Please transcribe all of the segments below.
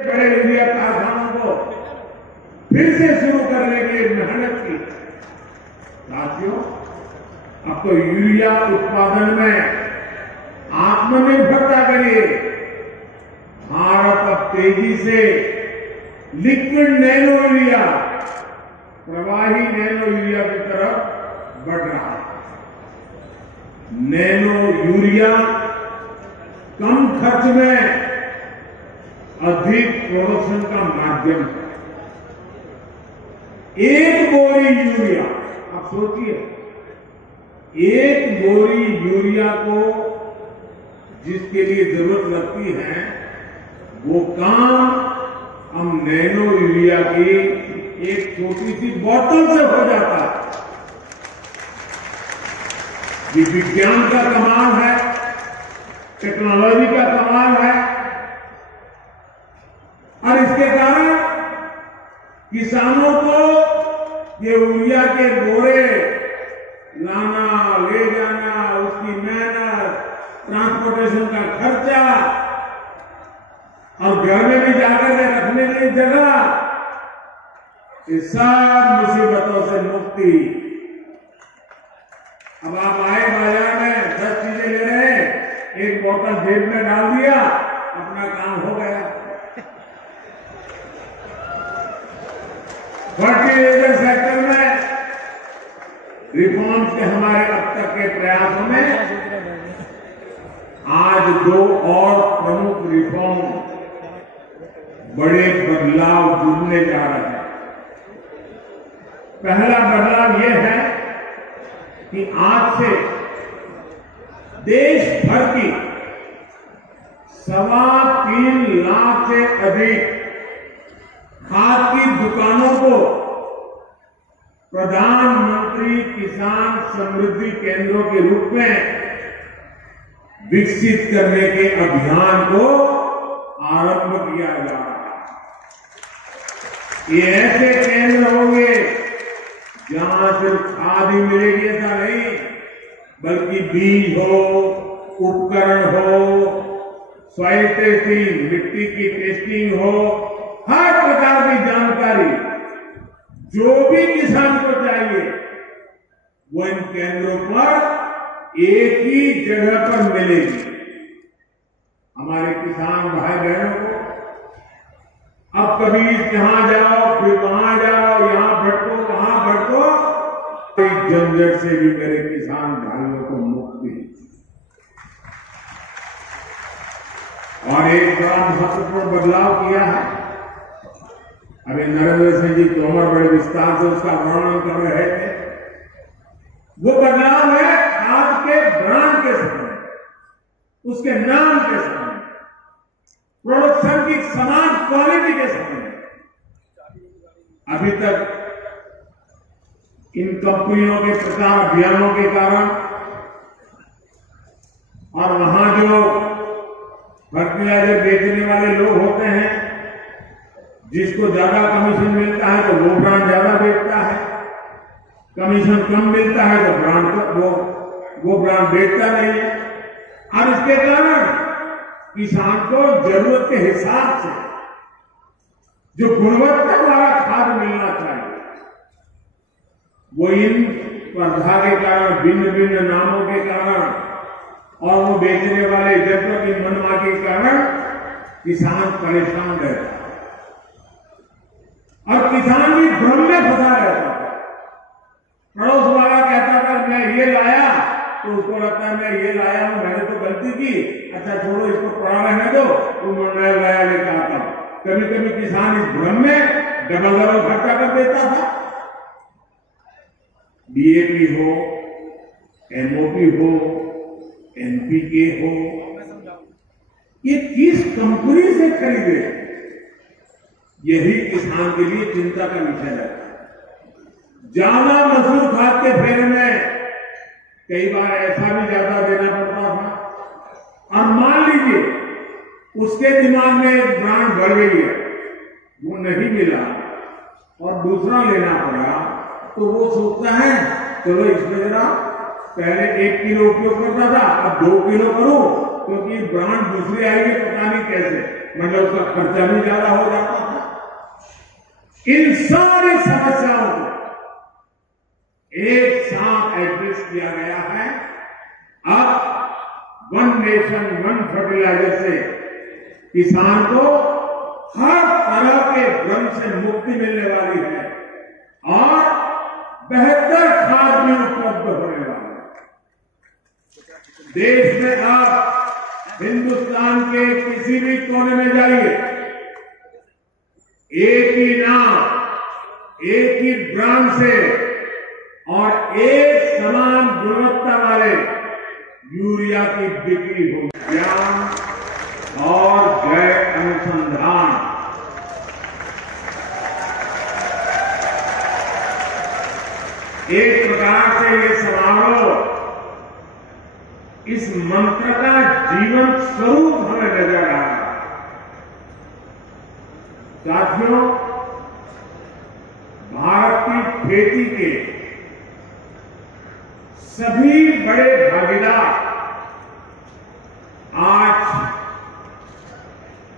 बड़े यूरिया कारखानों को फिर से शुरू करने के लिए मेहनत की। साथियों, अब तो यूरिया उत्पादन में आत्मनिर्भरता के लिए भारत अब तेजी से लिक्विड नैनो यूरिया, प्रवाही नैनो यूरिया की तरफ बढ़ रहा है। नैनो यूरिया कम खर्च में अधिक प्रोडक्शन का माध्यम है। एक बोरी यूरिया, आप सोचिए, एक बोरी यूरिया को जिसके लिए जरूरत लगती है वो काम हम नैनो यूरिया की एक छोटी सी बोतल से हो जाता है। ये विज्ञान का कमाल है, टेक्नोलॉजी का कमाल है, और इसके कारण किसानों को ये यूरिया के बोरे लाना, ले जाना, उसकी मेहनत, ट्रांसपोर्टेशन का खर्चा और घर में भी जाकर के रखने की जगह, इस सब मुसीबतों से मुक्ति। अब आप आए बाजार में 10 चीजें ले रहे हैं, एक बोतल जेब में डाल दिया, अपना काम हो गया। फर्टिलाइजर सेक्टर में रिफॉर्म्स के हमारे अब तक के प्रयासों में आज 2 और प्रमुख रिफॉर्म, बड़े बदलाव जुड़ने जा रहे हैं। पहला बदलाव यह है कि आज से देश भर की 3.25 लाख से अधिक खाद की दुकानों को प्रधानमंत्री किसान समृद्धि केंद्रों के रूप में विकसित करने के अभियान को आरंभ किया जा रहा है। ये ऐसे केंद्र होंगे जहां सिर्फ खाद ही मिलेगी ऐसा नहीं, बल्कि बीज हो, उपकरण हो, सॉइल टेस्टिंग, मिट्टी की टेस्टिंग हो, हर प्रकार की जानकारी जो भी किसान को चाहिए वो इन केंद्रों पर एक ही जगह पर मिलेगी। हमारे किसान भाई बहनों को अब कभी यहां जाओ, फिर वहां जाओ, यहां भटको, वहां भटको, इस झंझट से भी मेरे किसान भाइयों को मुक्ति। और एक बड़ा महत्वपूर्ण बदलाव किया है। अभी नरेंद्र सिंह जी तोमर बड़े विस्तार से उसका वर्णन कर रहे थे। वो बदलाव है खाद के ब्रांड के समय, उसके नाम के समय, प्रोडक्शन की समान क्वालिटी के समय। अभी तक इन कंपनियों के प्रचार अभियानों के कारण और वहां जो फर्टिलाइजर बेचने वाले लोग होते हैं, जिसको ज्यादा कमीशन मिलता है तो वो ब्रांड ज्यादा बेचता है, कमीशन कम मिलता है तो वो ब्रांड बेचता नहीं है। और इसके कारण किसान को जरूरत के हिसाब से जो गुणवत्ता वाला खाद मिलना चाहिए, वो इन स्पर्धा के कारण, भिन्न भिन्न नामों के कारण और वो बेचने वाले एजेंटों की मनमानी के कारण किसान परेशान रहता है और किसान भी भ्रम में फंसा रहता है। पड़ोस वाला कहता था मैं ये लाया, तो उसको लगता है मैं ये लाया हूं, मैंने तो गलती की, अच्छा छोड़ो इसको पड़ा रहने दो, तो मैं नया लेकर आता हूं। कभी कभी किसान इस भ्रम में डबल खर्चा कर देता था। डीएपी हो, एमओपी हो, एनपीके हो, ये किस कंपनी से खरीदे, यही किसान के लिए चिंता का विषय है। ज्यादा मजदूर खाद के फेरे में कई बार ऐसा भी ज्यादा देना पड़ता था, और मान लीजिए उसके दिमाग में एक ब्रांड बढ़ गई है, वो नहीं मिला और दूसरा लेना पड़ा, तो वो सोचता है चलो इसमें जरा पहले 1 किलो उपयोग करता था, अब 2 किलो करूं, क्योंकि ब्रांड दूसरी आएगी, पता नहीं कैसे। मतलब उसका खर्चा भी ज्यादा हो जाता था। इन सारी समस्याओं को एक साथ एड्रेस किया गया है। अब वन नेशन वन फर्टिलाइजर से किसान को हर तरह के भ्रम से मुक्ति मिलने वाली है और बेहतर खाद भी उपलब्ध होने वाला है। देश में आप हिंदुस्तान के किसी भी कोने में जाइए, एक ही नाम, एक ही ब्रांड से और एक समान गुणवत्ता वाले यूरिया की बिक्री होगी। ज्ञान और जय अनुसंधान, एक प्रकार से ये समारोह इस मंत्र का जीवन स्वरूप हमें नजर आ रहा है। साथियों, भारत की खेती के सभी बड़े भागीदार आज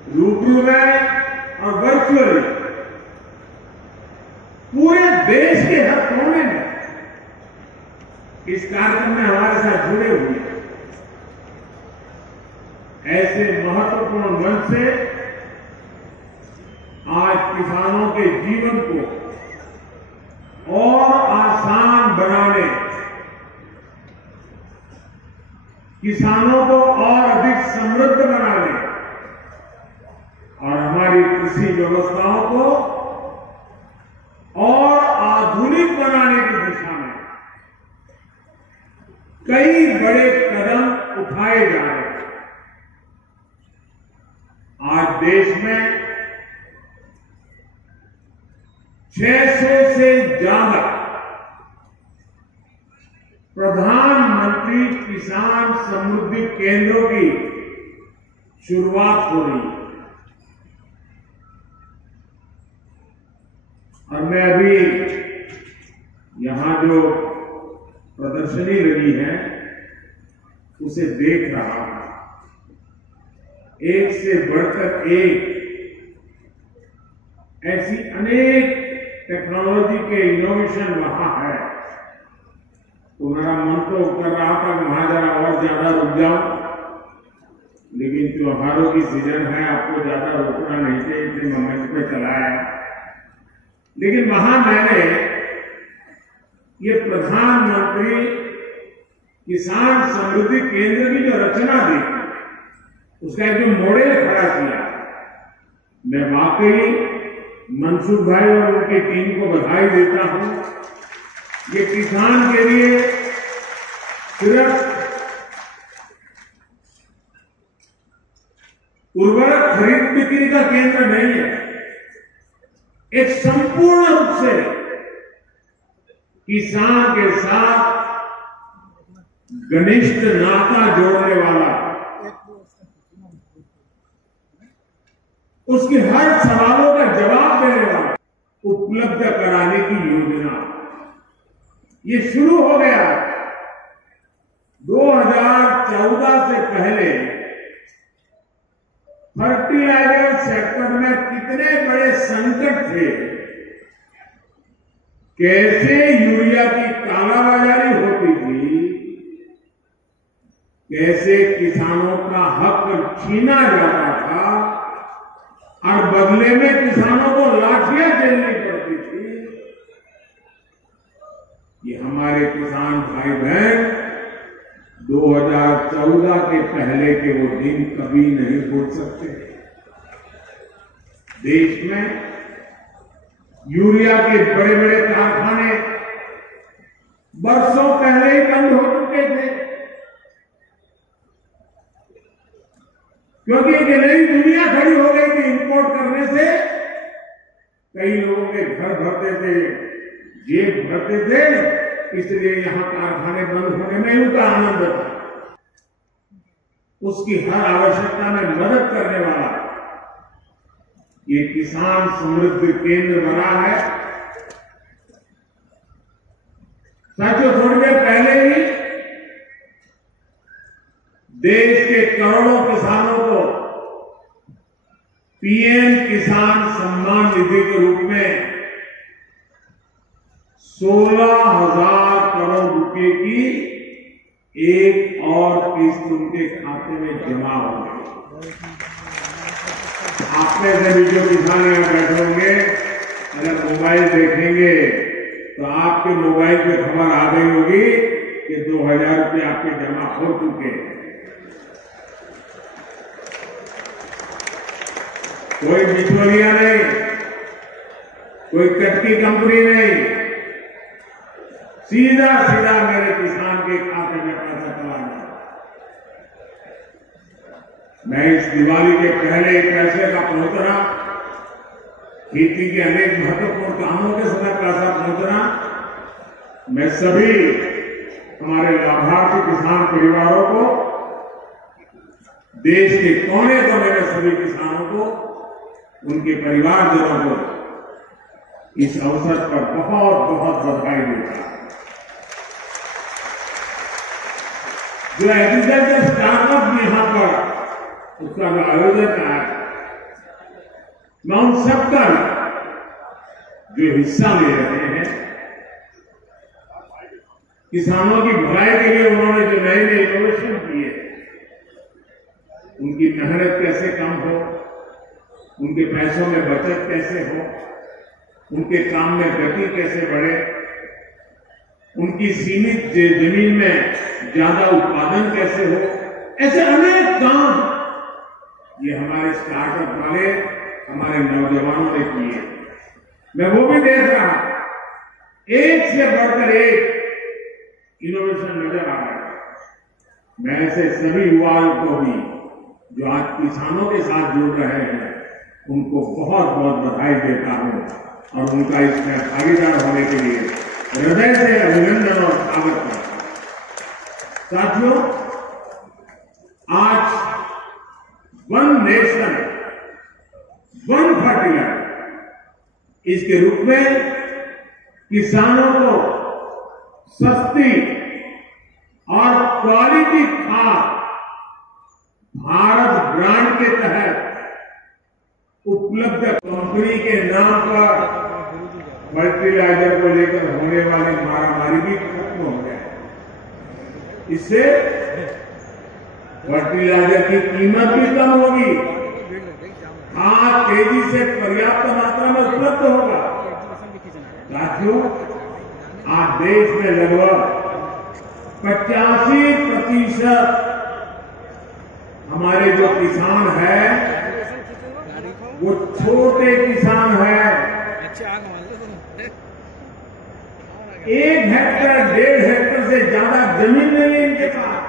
रूबरू में और वर्चुअली पूरे देश के हर कोने में इस कार्यक्रम में हमारे साथ जुड़े हुए हैं। ऐसे महत्वपूर्ण मंच से आज किसानों के जीवन को और आसान बनाने, किसानों को और अधिक समृद्ध बनाने और हमारी कृषि व्यवस्थाओं को और आधुनिक बनाने की दिशा में कई बड़े कदम उठाए जा रहे हैं। आज देश में 600 से ज्यादा प्रधानमंत्री किसान समृद्धि केंद्रों की शुरुआत हो रही है। और मैं अभी यहां जो प्रदर्शनी लगी है उसे देख रहा हूं। एक से बढ़कर एक ऐसी अनेक टेक्नोलॉजी के इनोवेशन वहां है, तो मेरा मन तो कर रहा था कि वहां जरा और ज्यादा रुक जाऊं, लेकिन त्योहारों की सीजन है, आपको ज्यादा रुकना नहीं चाहिए, इसलिए मैं मंच पे चलाया। लेकिन वहां मैंने ये प्रधानमंत्री किसान समृद्धि केंद्र की जो रचना देखी, उसका एक जो मॉडल खड़ा किया, मैं वाकई मनसुख भाई और उनकी टीम को बधाई देता हूं। ये किसान के लिए सिर्फ उर्वरक खरीद बिक्री का केंद्र नहीं है, एक संपूर्ण रूप से किसान के साथ घनिष्ठ नाता जोड़ने वाला, उसकी हर सवालों का जवाब देने वाला उपलब्ध कराने की योजना ये शुरू हो गया। 2014 से पहले फर्टिलाइजर सेक्टर में कितने बड़े संकट थे, कैसे यूरिया की कालाबाजारी होती थी, कैसे किसानों का हक छीना जाता था और बदले में किसानों को लाठियां झेलनी पड़ती थी। ये हमारे किसान भाई बहन 2014 के पहले के वो दिन कभी नहीं भूल सकते। देश में यूरिया के बड़े बड़े कारखाने बरसों पहले ही बंद हो चुके थे, क्योंकि एक नई दुनिया खड़ी हो गई थी। इंपोर्ट करने से कई लोगों के घर भरते थे, जेब भरते थे, इसलिए यहां कारखाने बंद होने में उनका आनंद था। उसकी हर आवश्यकता में मदद करने वाला ये किसान समृद्धि केंद्र बना है। साथियों, थोड़ी देर पहले ही देश के करोड़ों किसानों को किसान सम्मान निधि के रूप में 16,000 करोड़ रुपए की एक और किस्त उनके खाते में जमा हो गई। आप में से भी जो किसान यहां बैठे होंगे, अगर मोबाइल देखेंगे तो आपके मोबाइल पे खबर आ गई होगी कि 2,000 रुपये आपके जमा हो चुके हैं। कोई बिचौलिया नहीं, कोई कटकी कंपनी नहीं, सीधा सीधा मेरे किसान के खाते में पैसा चला गया। मैं इस दिवाली के पहले पैसे का पहुंचना, खेती के अनेक महत्वपूर्ण कामों के समय पैसा पहुंचना, मैं सभी हमारे लाभार्थी किसान परिवारों को, देश के कोने कोने में सभी किसानों को, उनके परिवारजनों को इस अवसर पर बहुत बहुत बधाई देता हूं। जो एग्रीकल्चर स्टार्टअप यहां पर उसका जो आयोजन है, मैं उन सबका जो हिस्सा ले रहे हैं, किसानों की भलाई के लिए उन्होंने जो नए नए इनोवेशन किए, उनकी मेहनत कैसे कम हो, उनके पैसों में बचत कैसे हो, उनके काम में गति कैसे बढ़े, उनकी सीमित जमीन में ज्यादा उत्पादन कैसे हो, ऐसे अनेक काम ये हमारे स्टार्टअप वाले हमारे नौजवानों ने किए। मैं वो भी देख रहा हूं, एक से बढ़कर एक इनोवेशन नजर आ रहा है। मैं ऐसे सभी युवाओं को भी जो आज किसानों के साथ जुड़ रहे हैं, उनको बहुत बहुत बधाई देता हूं और उनका इसमें भागीदार होने के लिए हृदय से अभिनंदन और स्वागत करता हूं। साथियों, आज वन नेशन वन फर्टिलाइजर इसके रूप में किसानों को सस्ती और क्वालिटी खाद भारत ब्रांड के तहत उपलब्ध, कंपनी के नाम पर फर्टिलाइजर को लेकर होने वाली मारामारी भी खत्म हो गया। इससे फर्टिलाइजर की कीमत भी कम होगी, खाद तेजी से पर्याप्त मात्रा में उपलब्ध होगा। साथियों, आज देश में लगभग 85% हमारे जो किसान हैं वो छोटे किसान हैं। 1 हेक्टेयर 1.5 हेक्टेयर से ज्यादा जमीन नहीं है इनके पास।